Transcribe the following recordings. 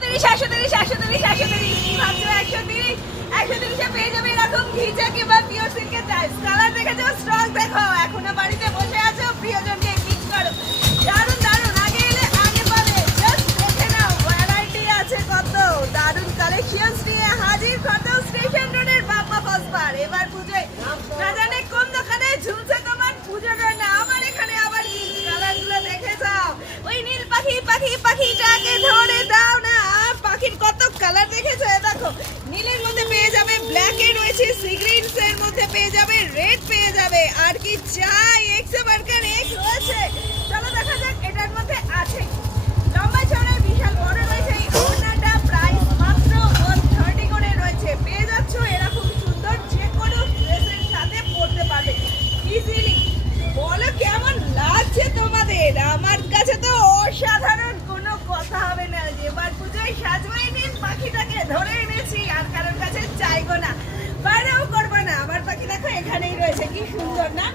তিরিশ, একশো তিরিশ একশো তিরিশ একশো তিরিশ একশো তিরিশ? একশো তিরিশে পেয়ে যাবে এরকম ঘিচা কিংবা পিওর নীলের মধ্যে পেয়ে যাবে রয়েছে মধ্যে পেয়ে যাবে রেড পেয়ে যাবে। আর কি রয়েছে। দেখা যাক, এটার মধ্যে লম্বা বিশাল রয়েছে, এই মাত্র 130 করে রয়েছে। পেয়ে এরকম সুন্দর যে কোনো ড্রেসের সাথে ইজিলি বলো, কেমন লাগছে তোমাদের? আমার কাছে তো অসাধারণ, কোনো কথা হবে না। এবার পুজোয় সাজবাই পাখিটাকে ধরে এনেছি, আর কারোর কাছে চাইব না। বাইরেও করব না। আমার পাখি দেখো এখানেই রয়েছে। কি সুন্দর না?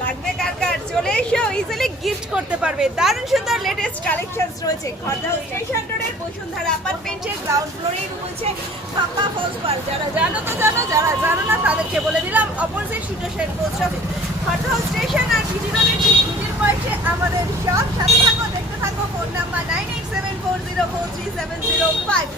লাগবে কার কার? চলে এসো ইজিলি গিফট করতে পারবে। দারুণ সুন্দর লেটেস্ট কালেকশনস রয়েছে। খড়দা স্টেশন রোডের বসুন্ধরা অ্যাপার্টমেন্টের গ্রাউন্ড ফ্লোরেই রয়েছে পাপা হাউস যারা জানো তো জানো, যারা জানো না, তাদেরকে বলে দিলাম অপোজিট সুটোশের পোস্ট অফিস খড়দা স্টেশন আর বিজি রোডের ঠিক বিজির পাশে আমাদের সব সাথে থাকো, দেখতে থাকো phone number nine eight seven four zero four three seven zero five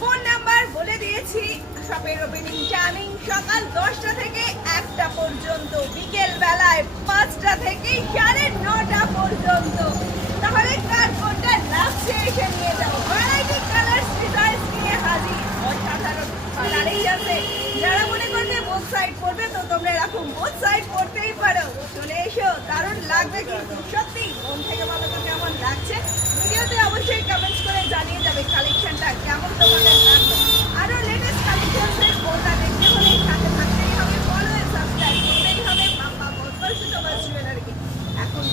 phone number বলে দিয়েছি। শপের ওপেনিং টাইমিং সকাল দশটা থেকে একটা পর্যন্ত, বিকেল বেলায় পাঁচটা থেকে সাড়ে নটা পর্যন্ত। তাহলে কার কোনটা লাগছে এসে নিয়ে যাও। ভ্যারাইটি কালার ডিজাইন নিয়ে হাজির। অসাধারণ আছে। যারা মনে করবে বোথ সাইড পড়বে তো তোমরা এরকম বোথ সাইড পড়তেই পারো। চলে এসো, দারুণ লাগবে কিন্তু সত্যি মন থেকে বলো তো কেমন লাগছে ভিডিওতে অবশ্যই কমেন্টস করে জানিয়ে যাবে কালেকশনটা কেমন তোমাদের লাগবে আরও লেটেস্ট কালেকশনসের ওটা দেখতে হলে থাকতেই হবে ফলো এখন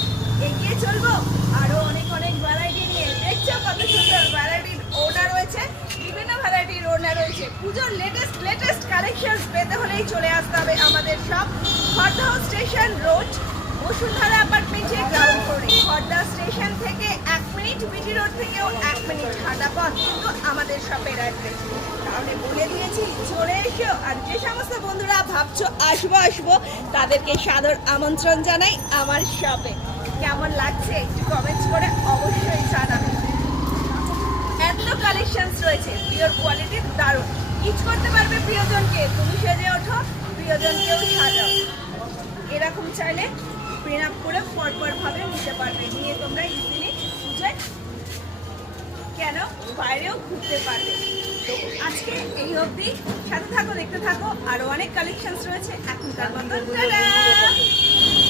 এগিয়ে চলবো, আরও অনেক অনেক ভ্যারাইটি নিয়ে দেখছ কত সুন্দর ভ্যারাইটির ওনা রয়েছে, বিভিন্ন ভ্যারাইটির ওনা রয়েছে। পুজোর লেটেস্ট লেটেস্ট কালেকশনস পেতে হলেই চলে আসতে হবে আমাদের সব খড়দহ স্টেশন রোড বসুন্ধরা অ্যাপার্টমেন্টের গ্রাউন্ড ফ্লোরে খড়দা স্টেশন থেকে এক মিনিট, বিটি রোড থেকেও এক মিনিট হাঁটা পথ, কিন্তু আমাদের শপের অ্যাড্রেস তাহলে বলে দিয়েছি, চলে এসো। আর যে সমস্ত বন্ধুরা ভাবছ, আসব আসব, তাদেরকে সাদর আমন্ত্রণ জানাই আমার শপে কেমন লাগছে একটু কমেন্টস করে অবশ্যই জানাবে। এত কালেকশনস রয়েছে পিওর কোয়ালিটির দারুণ। ইউজ করতে পারবে প্রিয়জনকে। তুমি সেজে ওঠো, প্রিয়জনকেও সাজাও। এরকম চাইলে প্রিন্ট আপ করে পরপর ভাবে নিতে পারবে। নিয়ে তোমরা ইজিলি বুঝে কেন বাইরেও ঘুরতে পারবে। তো আজকে এই অবধি সাথে থাকো, দেখতে থাকো। আরও অনেক কালেকশনস রয়েছে। এখনকার মতো